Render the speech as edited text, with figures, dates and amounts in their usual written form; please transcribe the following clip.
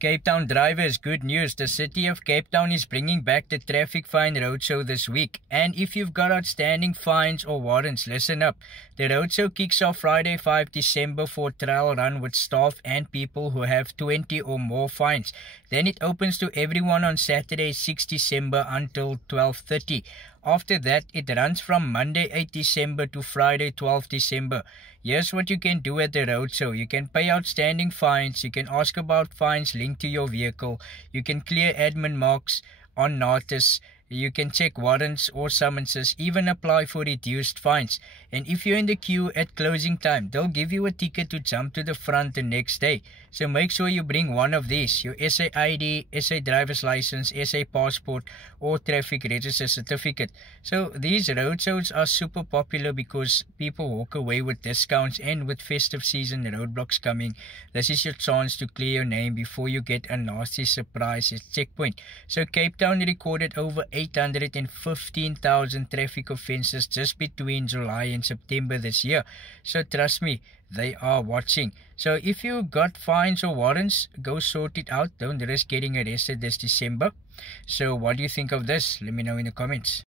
Cape Town drivers, good news. The city of Cape Town is bringing back the Traffic Fine Roadshow this week. And if you've got outstanding fines or warrants, listen up. The roadshow kicks off Friday 5 December for a trial run with staff and people who have 20 or more fines. Then it opens to everyone on Saturday 6 December until 12:30. After that, it runs from Monday 8 December to Friday 12 December. Here's what you can do at the roadshow. You can pay outstanding fines. You can ask about fines linked to your vehicle. You can clear admin marks on notice. You can check warrants or summonses, even apply for reduced fines. And if you're in the queue at closing time, they'll give you a ticket to jump to the front the next day. So make sure you bring one of these: your SA ID, SA driver's license, SA passport, or traffic register certificate. So these roadshows are super popular because people walk away with discounts, and with festive season roadblocks coming, this is your chance to clear your name before you get a nasty surprise at checkpoint. So Cape Town recorded over 815,000 traffic offences just between July and September this year. So trust me, they are watching. So if you got fines or warrants, go sort it out. Don't risk getting arrested this December. So what do you think of this? Let me know in the comments.